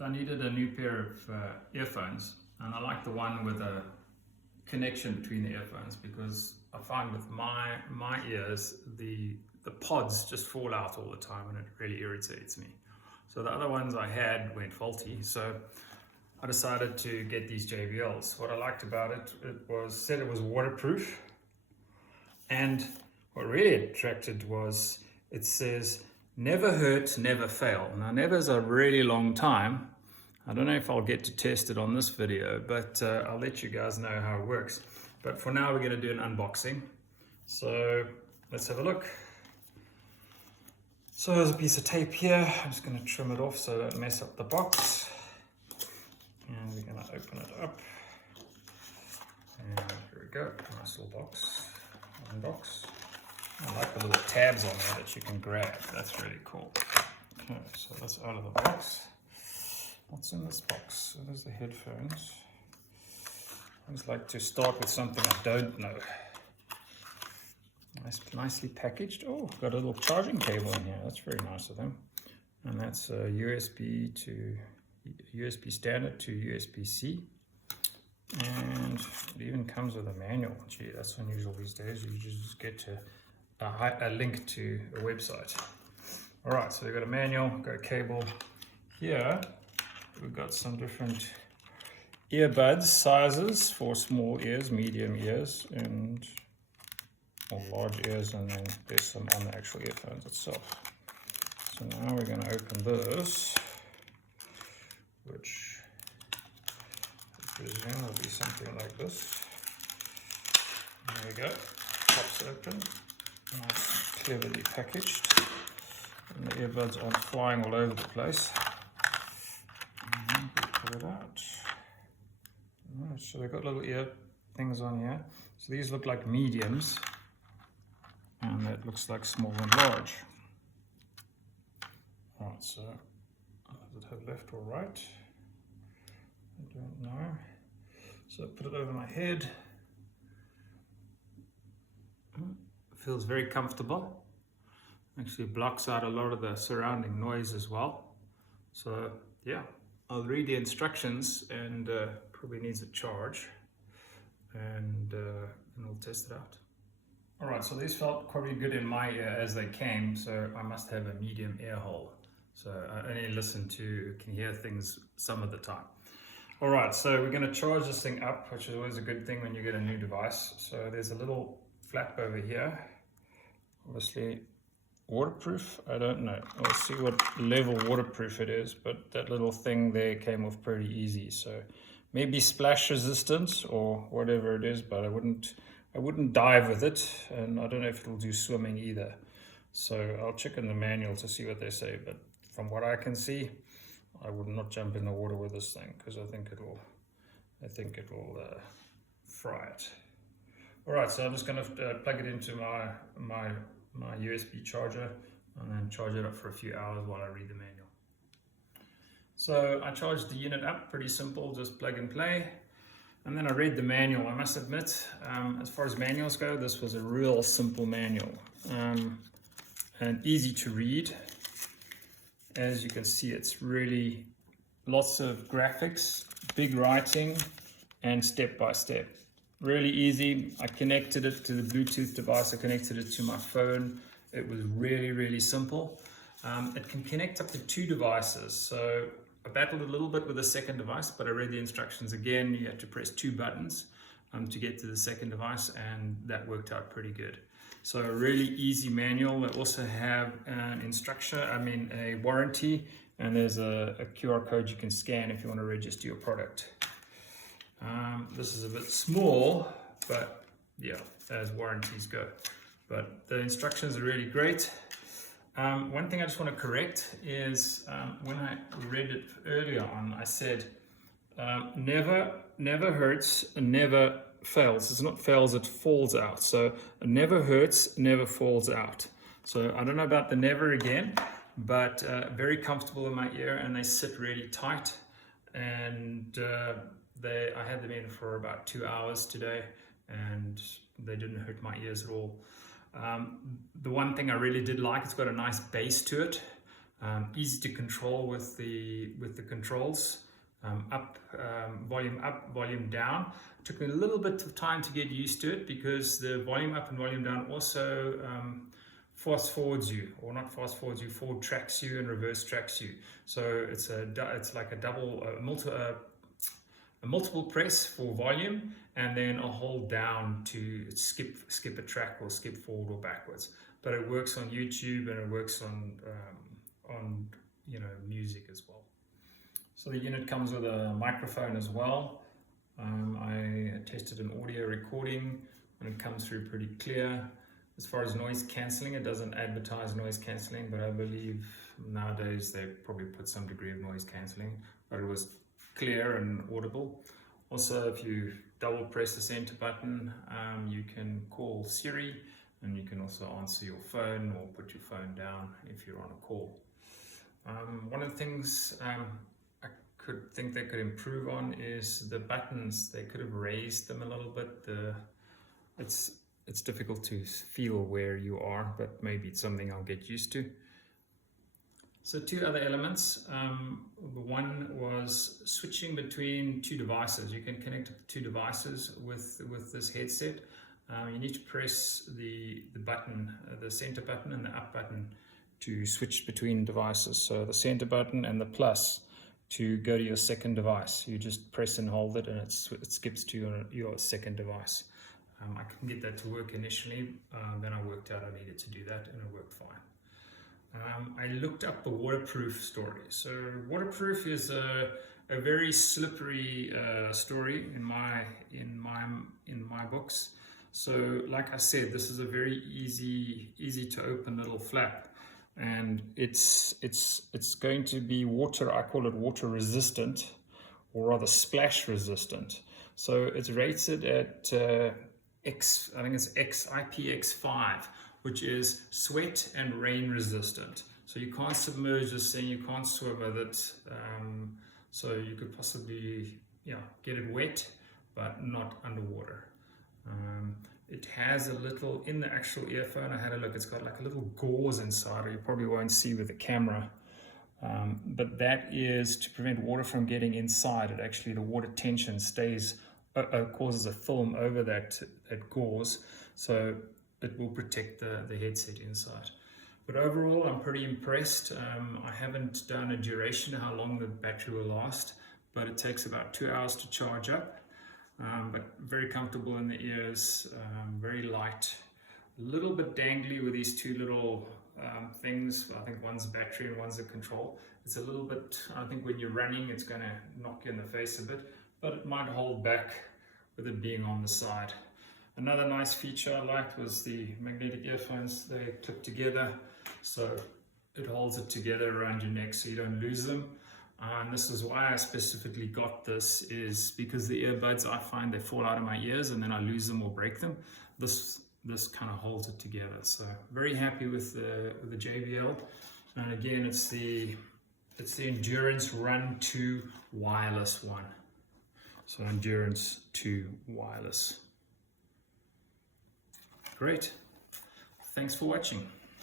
So I needed a new pair of earphones, and I like the one with a connection between the earphones, because I find with my ears the pods just fall out all the time and it really irritates me. So the other ones I had went faulty, so I decided to get these JBLs. What I liked about it, said it was waterproof, and what really attracted was it says never hurt, never fail. Now never's a really long time. I don't know if I'll get to test it on this video, but I'll let you guys know how it works. But for now, we're going to do an unboxing. So let's have a look. So there's a piece of tape here. I'm just going to trim it off so I don't mess up the box. And we're going to open it up. And here we go. Nice little box. Unbox. I like the little tabs on there that you can grab. That's really cool. Okay, so that's out of the box. What's in this box? So there's the headphones. I always like to start with something I don't know. Nicely packaged. Oh, got a little charging cable in here. That's very nice of them. And that's a USB standard to USB-C. And it even comes with a manual. Gee, that's unusual these days. You just get to a link to a website. All right, so we've got a manual, got a cable. Here, we've got some different earbuds sizes for small ears, medium ears, and large ears, and then there's some on the actual earphones itself. So now we're going to open this, which I presume will be something like this. There we go, pops open, nice, cleverly packaged, and the earbuds aren't flying all over the place. Pull it out. Right, so they've got little ear things on here. So these look like mediums, and that looks like small and large. Right, so does it have left or right? I don't know. So I put it over my head. Feels very comfortable. Actually blocks out a lot of the surrounding noise as well. So yeah, I'll read the instructions, and probably needs a charge, and we'll test it out. All right, so these felt probably good in my ear as they came, so I must have a medium ear hole. So I only can hear things some of the time. All right, so we're gonna charge this thing up, which is always a good thing when you get a new device. So there's a little flap over here. Obviously waterproof, I don't know. We'll see what level waterproof it is, but that little thing there came off pretty easy. So maybe splash resistance or whatever it is, but I wouldn't dive with it, and I don't know if it'll do swimming either. So I'll check in the manual to see what they say, but from what I can see, I would not jump in the water with this thing, because I think it'll fry it. All right, so I'm just going to plug it into my USB charger and then charge it up for a few hours while I read the manual. So I charged the unit up, pretty simple, just plug and play. And then I read the manual. I must admit, as far as manuals go, this was a real simple manual and easy to read. As you can see, it's really lots of graphics, big writing, and step by step. Really easy. I connected it to the Bluetooth device. I connected it to my phone. It was really simple. It can connect up to 2 devices. So I battled a little bit with the second device, but I read the instructions again. You have to press 2 buttons to get to the second device, and that worked out pretty good. So a really easy manual. They also have an a warranty, and there's a QR code you can scan if you want to register your product. This is a bit small, but yeah, as warranties go. But the instructions are really great. One thing I just want to correct is when I read it earlier on, I said never hurts, never fails. It's not fails, it falls out. So never hurts, never falls out. So I don't know about the never again, but very comfortable in my ear, and they sit really tight. And I had them in for about 2 hours today, and they didn't hurt my ears at all. The one thing I really did like, it's got a nice bass to it. Easy to control with the controls. Volume up, volume down. It took me a little bit of time to get used to it because the volume up and volume down also fast forwards you, or not fast forwards you, forward tracks you and reverse tracks you. So it's like a multiple press for volume, and then a hold down to skip a track or skip forward or backwards. But it works on YouTube and it works on music as well. So the unit comes with a microphone as well. I tested an audio recording and it comes through pretty clear. As far as noise cancelling, it doesn't advertise noise cancelling, but I believe nowadays they probably put some degree of noise cancelling, but it was clear and audible. Also, if you double press the center button, you can call Siri, and you can also answer your phone or put your phone down if you're on a call. One of the things I could think they could improve on is the buttons. They could have raised them a little bit. It's difficult to feel where you are, but maybe it's something I'll get used to. So two other elements. One was switching between two devices. You can connect two devices with this headset. You need to press the button, the center button and the up button to switch between devices. So the center button and the plus to go to your second device. You just press and hold it and it skips to your second device. I couldn't get that to work initially, then I worked out I needed to do that and it worked fine. I looked up the waterproof story. So waterproof is a very slippery story in my books. So like I said, this is a very easy to open little flap, and it's going to be water. I call it water resistant, or rather splash resistant. So it's rated at I think it's IPX5, which is sweat and rain resistant. So you can't submerge this thing, you can't swim with it. So you could possibly get it wet, but not underwater. It has a little, in the actual earphone, I had a look, it's got like a little gauze inside, or you probably won't see with the camera. But that is to prevent water from getting inside. It actually, the water tension stays, causes a film over that gauze, so it will protect the headset inside. But overall, I'm pretty impressed. I haven't done a duration, how long the battery will last, but it takes about 2 hours to charge up. But very comfortable in the ears, very light, a little bit dangly with these two little things. I think one's battery and one's the control. It's a little bit, I think when you're running, it's going to knock you in the face a bit, but it might hold back with it being on the side. Another nice feature I liked was the magnetic earphones. They clip together, so it holds it together around your neck so you don't lose them. And this is why I specifically got this, is because the earbuds, I find they fall out of my ears and then I lose them or break them. This kind of holds it together. So very happy with the JBL. And again, it's the Endurance Run2 Wireless one. So Endurance 2 Wireless. Great. Thanks for watching.